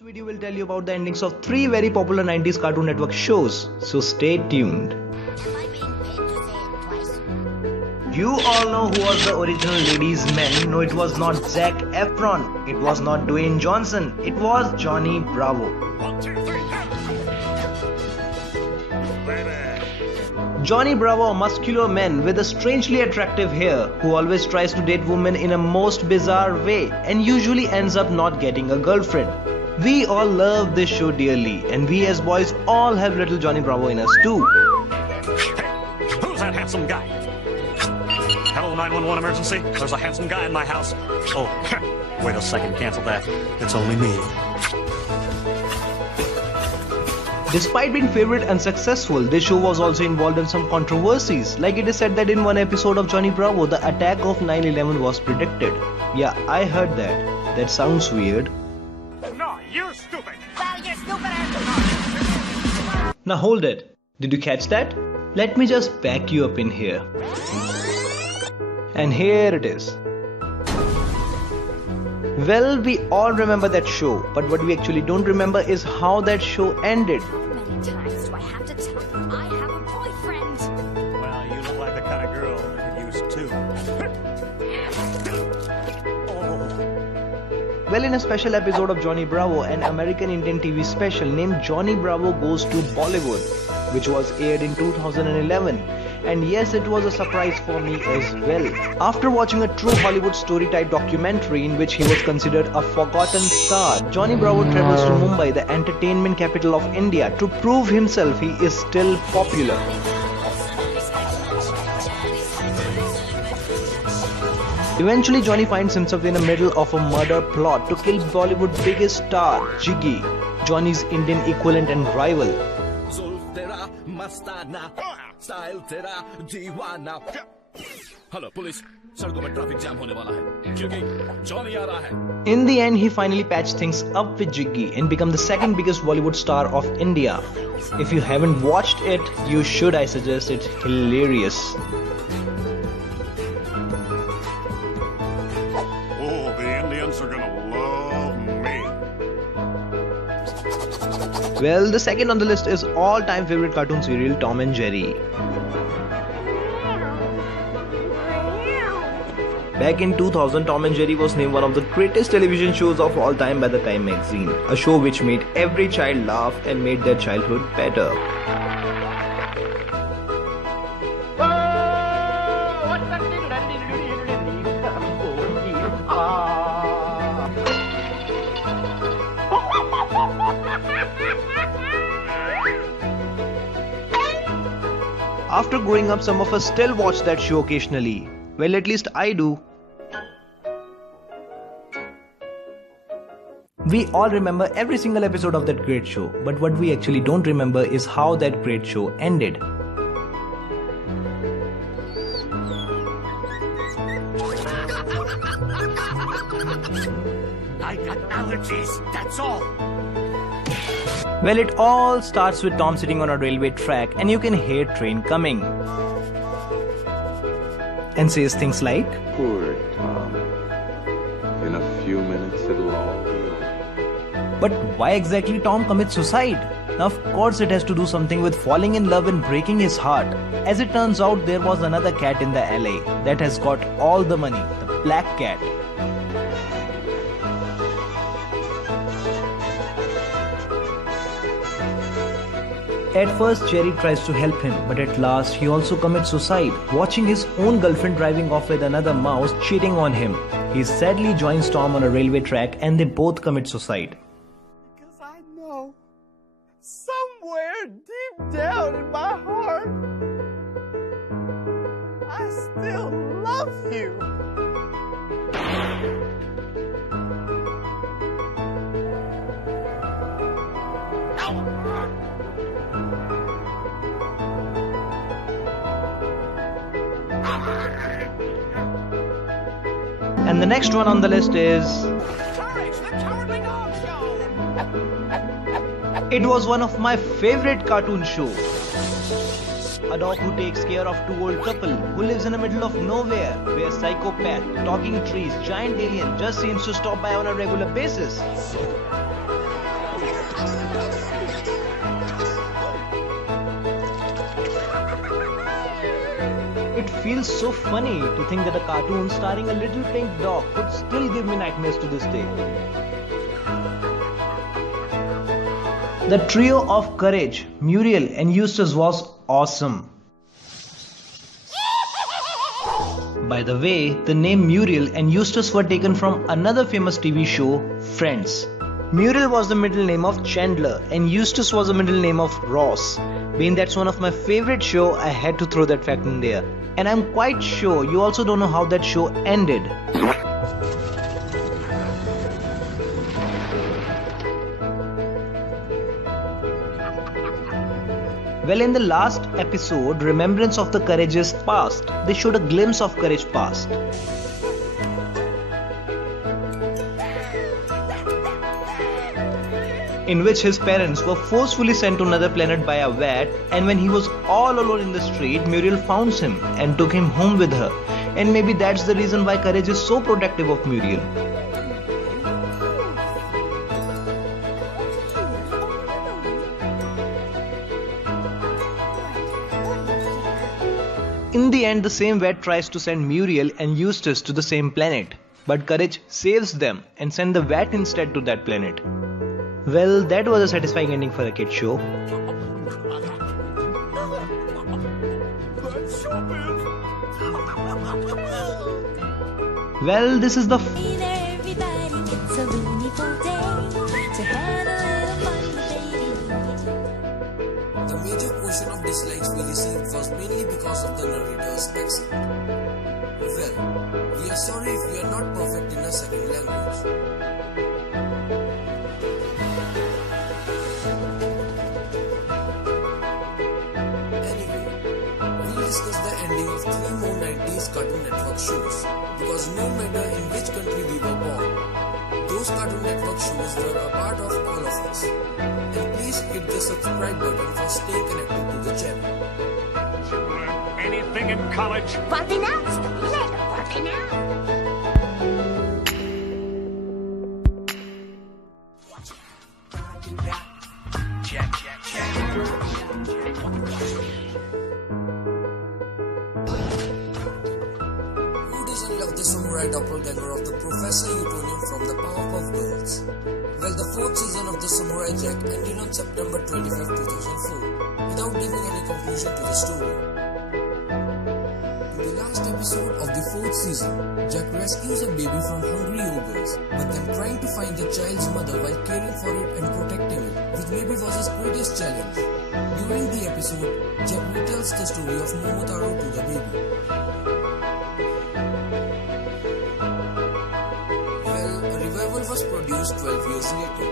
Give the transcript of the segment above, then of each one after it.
This video will tell you about the endings of 3 very popular 90s Cartoon Network shows, so stay tuned. You all know who was the original Ladies' Man. No, it was not Zac Efron, it was not Dwayne Johnson, it was Johnny Bravo. 1, 2, 3, Johnny Bravo, a muscular man with a strangely attractive hair who always tries to date women in a most bizarre way and usually ends up not getting a girlfriend. We all love this show dearly, and we as boys all have little Johnny Bravo in us too. Hey, who's that handsome guy? Hello, 911 emergency. There's a handsome guy in my house. Oh, wait a second, cancel that. It's only me. Despite being favorite and successful, this show was also involved in some controversies. Like it is said that in one episode of Johnny Bravo, the attack of 9/11 was predicted. Yeah, I heard that. That sounds weird. No, you're stupid. Well, you're stupid. Now hold it. Did you catch that? Let me just back you up in here. And here it is. Well, we all remember that show, but what we actually don't remember is how that show ended. How many times do I have to tell you I have a boyfriend? Well, you look like the kind of girl that could use two. Well, in a special episode of Johnny Bravo, an American Indian TV special named Johnny Bravo Goes to Bollywood, which was aired in 2011. And yes, it was a surprise for me as well. After watching a true Hollywood story type documentary in which he was considered a forgotten star, Johnny Bravo travels to Mumbai, the entertainment capital of India, to prove himself he is still popular. Eventually, Johnny finds himself in the middle of a murder plot to kill Bollywood's biggest star, Jiggy, Johnny's Indian equivalent and rival. Hello police सड़कों में traffic jam होने वाला है क्योंकि Johnny आ रहा है. In the end, he finally patched things up with Jiggy and became the second biggest Bollywood star of India. If you haven't watched it, you should. I suggest it's hilarious. Oh, the Indians are gonna love me. Well, the second on the list is all-time favorite cartoon serial Tom and Jerry. Back in 2000, Tom and Jerry was named one of the greatest television shows of all time by the Time magazine, a show which made every child laugh and made their childhood better. After growing up, some of us still watch that show occasionally. Well, at least I do. We all remember every single episode of that great show, but what we actually don't remember is how that great show ended. I got allergies, that's all. Well, it all starts with Tom sitting on a railway track and you can hear train coming. And says things like, Poor Tom. In a few minutes it'll all be over. but why exactly Tom commits suicide? Now, of course, it has to do something with falling in love and breaking his heart. As it turns out, there was another cat in the alley that has got all the money, the black cat. At first, Jerry tries to help him, but at last he also commits suicide, watching his own girlfriend driving off with another mouse cheating on him. He sadly joins Tom on a railway track and they both commit suicide. Because I know somewhere deep down in my heart, I still love you. And the next one on the list is... Courage, the Cowardly Dog Show. It was one of my favorite cartoon shows. A dog who takes care of two old couple who lives in the middle of nowhere, where psychopath, talking trees, giant alien just seems to stop by on a regular basis. feels so funny to think that a cartoon starring a little pink dog could still give me nightmares to this day. The trio of Courage, Muriel and Eustace was awesome. By the way, the name Muriel and Eustace were taken from another famous TV show, Friends. Muriel was the middle name of Chandler and Eustace was the middle name of Ross. Being that's one of my favorite show, I had to throw that fact in there. And I'm quite sure you also don't know how that show ended. Well, in the last episode, Remembrance of the Courage's Past, they showed a glimpse of Courage past. In which his parents were forcefully sent to another planet by a vat, and when he was all alone in the street, Muriel found him and took him home with her. And maybe that's the reason why Courage is so protective of Muriel. In the end, the same vet tries to send Muriel and Eustace to the same planet, but Courage saves them and sends the vet instead to that planet. Well, that was a satisfying ending for a kid show. Well, this is the The major portion of dislikes we received was mainly because of the narrator's accent. Well, we are sorry if we are not perfect in a second language. Discuss the ending of 3 more 90s Cartoon Network shows, because no matter in which country we were born, those Cartoon Network shows were a part of all of us. And please hit the subscribe button for staying connected to the channel. Did you learn anything in college? What announced? What announced? Of the samurai doppelganger of the Professor Utonium from the Powerpuff Girls. Well, the 4th season of the Samurai Jack ended on September 25, 2004, without giving any conclusion to the story. In the last episode of the 4th season, Jack rescues a baby from hungry ogres, but then trying to find the child's mother while caring for it and protecting it, which maybe was his greatest challenge. During the episode, Jack retells the story of Momotaro to the baby. Was produced 12 years later,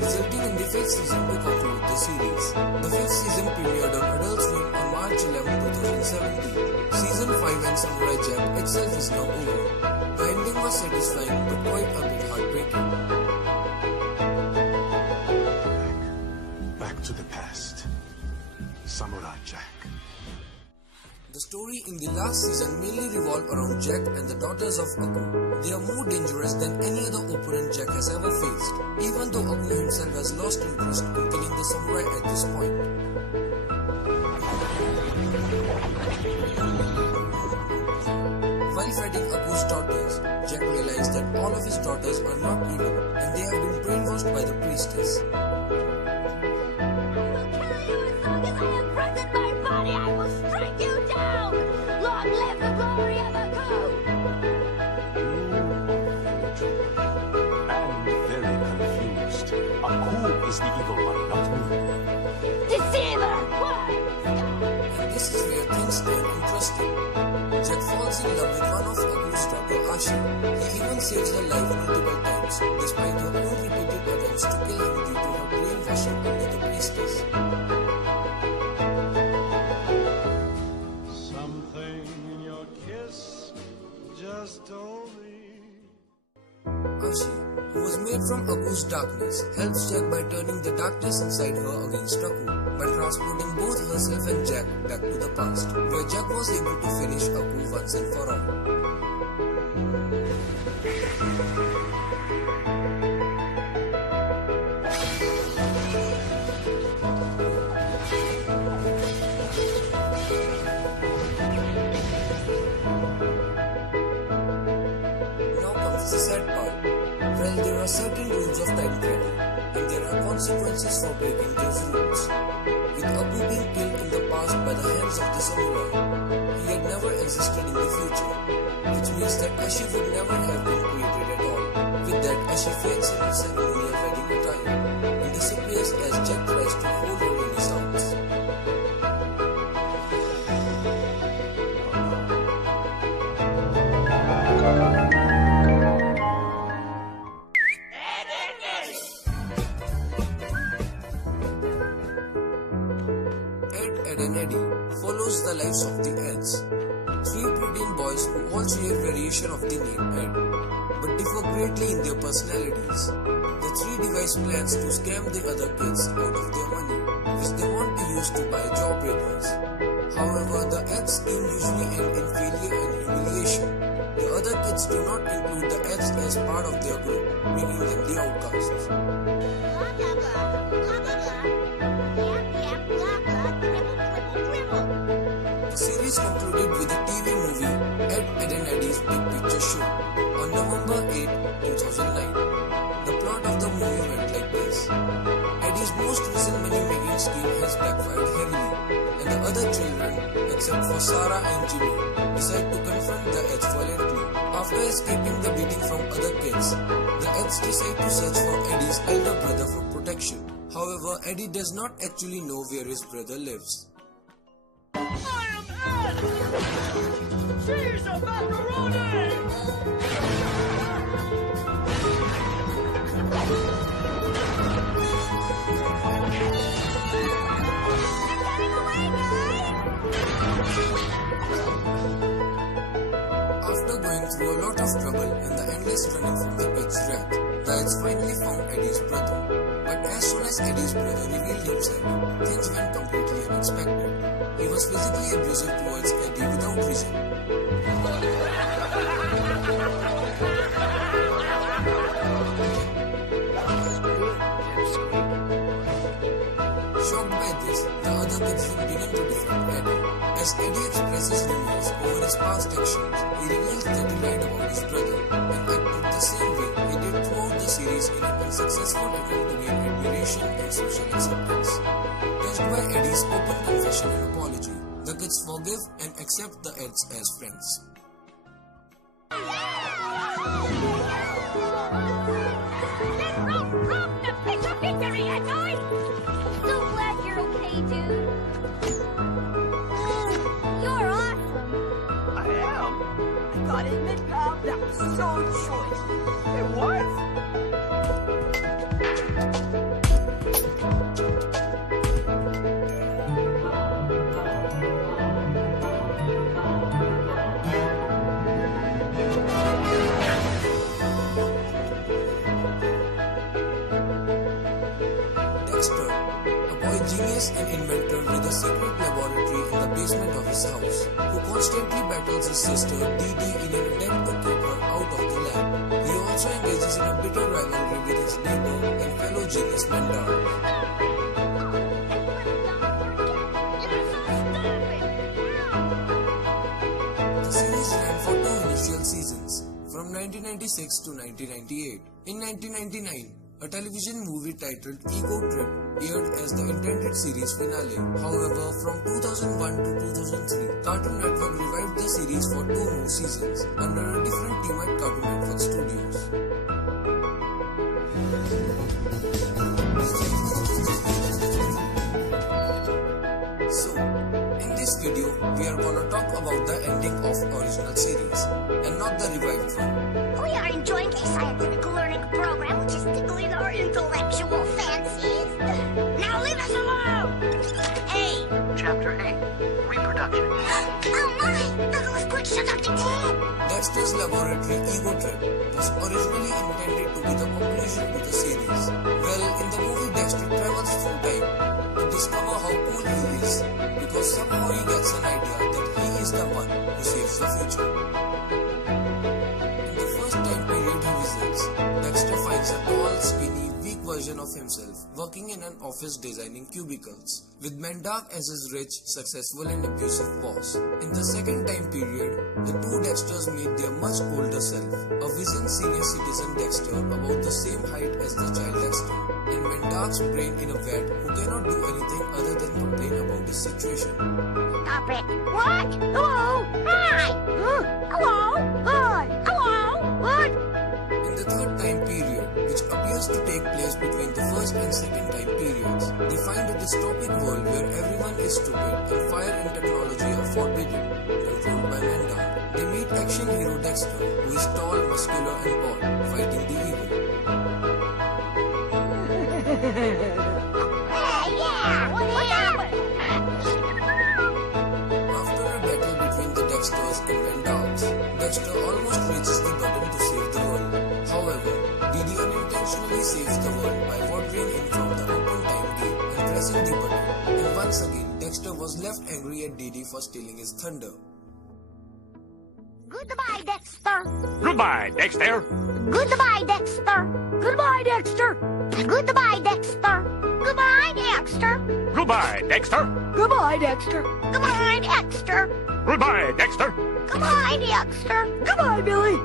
resulting in the 5th season to conclude the series. The 5th season premiered on Adult Swim on March 11, 2017. Season 5 and Samurai Jack itself is now over. The ending was satisfying but quite a bit heartbreaking. Back to the past. Samurai Jack. The story in the last season mainly revolved around Jack and the daughters of Aku. They are more dangerous than any other opponent Jack has ever faced, even though Aku himself has lost interest in killing the samurai at this point. While fighting Aku's daughters, Jack realized that all of his daughters are not evil and they have been brainwashed by the priestess. Is the evil one, not me. Deceiver! And this is where things get interesting. Jack falls in love with one of Aku's daughter, Ashi. He even saves her life multiple times, despite her own repeated attempts to kill him due to her brainwashing under the priestess. Something in your kiss just told me. Ashi, who was made from Aku's darkness, helps Jack by turning the darkness inside her against Aku, by transporting both herself and Jack back to the past, where Jack was able to finish Aku once and for all. are certain rules of time travel, and there are consequences for breaking those rules. With Abu being killed in the past by the hands of the samurai, he had never existed in the future, which means that Ashi would never have been created at all. With that, Ashi faints in her ceremonial wedding attire and disappears as Jack tries to hold her in his arms. Ed, and Eddie follows the lives of the Eds, three preteen boys who all share variation of the name Ed, but differ greatly in their personalities. The three devise plans to scam the other kids out of their money, which they want to use to buy jawbreakers. However, the Eds scheme usually end in failure and humiliation. The other kids do not include the Eds as part of their group, making them the outcasts. Blah, blah, blah. Blah, blah, blah. Yap, yap, blah, blah. Dribble, dribble, dribble. The series concluded with the TV movie Ed, and Eddie's Big Picture Show on November 8, 2009. The plot of the movie went like this. Eddie's most recent money-making scheme has backfired heavily, and the other children, except for Sarah and Jimmy, decide to confront the Eds violently. After escaping the beating from other kids, the Eds decide to search for Eddie's elder brother for protection. However, Eddie does not actually know where his brother lives. Cheese and macaroni! After going through a lot of trouble and the endless running from the pit's wrath, the Eds finally found Eddie's brother. But as soon as Eddie's brother revealed himself, things went completely unexpected. He was physically abusive towards Eddie without reason. Shocked by this, the other kids then begin to defend Eddie. As Eddie expresses remorse over his past actions, he reveals that he lied about his brother and acted the same way he did throughout the series in an unsuccessful attempt to gain admiration and social acceptance. Touched by Eddie's open confession and apology, the kids forgive and accept the Eds as friends. So glad you're okay, dude. You're awesome. I am. I gotta admit, pal, that was so choice. It was. Dexter, a boy genius and inventor with a secret laboratory in the basement of his house, who constantly battles his sister Dee Dee in an attempt to keep her out of the lab. He also engages in a bitter rivalry with his neighbor and fellow genius Mendar. The series ran for 2 initial seasons, from 1996 to 1998. In 1999, a television movie titled Ego Trip aired as the intended series finale. However, from 2001 to 2003, Cartoon Network revived the series for 2 more seasons under a different team at Cartoon Network Studios. So, in this video, we are gonna talk about the ending of original series and not the revived one. We are enjoying a scientific learning program which is tickling our intellectual fancies. Now leave us alone! Hey! Chapter 8, Reproduction. Oh my! Douglas, quick, shut up the kid! Dexter's laboratory Ego Trip was originally intended to be the conclusion to the series. Well, in the movie, Dexter travels through time to discover how cool he is, because somehow he gets an idea that he is the one who saves the future. In the first time period he visits, Dexter finds a tall, skinny, weak version version of himself, working in an office designing cubicles, with Mendak as his rich, successful and abusive boss. In the second time period, the two Dexters meet their much older self, a wizened senior citizen Dexter about the same height as the child Dexter, and Mendak's brain in a vat who cannot do anything other than complain about his situation. Stop it. What? Hello? Hi. Hello? Hi. Hello? What? In the third time period, which appears to take place between the first and second time periods, they find a dystopic world where everyone is stupid and fire and technology are forbidden, controlled by Mendak. They meet action hero Dexter, who is tall, muscular and bald, fighting the evil. Hey, yeah. What happened? After a battle between the Dexters and Mendaks, Dexter almost reaches the button to save the world. However, Didi unintentionally saves the world by wandering in from the open time gate and pressing the button. And once again, Dexter was left angry at Didi for stealing his thunder. Goodbye, Dexter. Goodbye, Dexter. Goodbye, Dexter. Goodbye, Dexter. Goodbye, Dexter. Goodbye, Dexter. Goodbye, Dexter. Goodbye, Dexter. Goodbye, Dexter. Goodbye, Dexter. Goodbye, Dexter. Goodbye, Billy.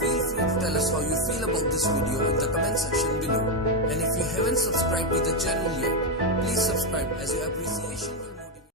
Feel free to tell us how you feel about this video in the comment section below. And if you haven't subscribed to the channel yet, please subscribe as your appreciation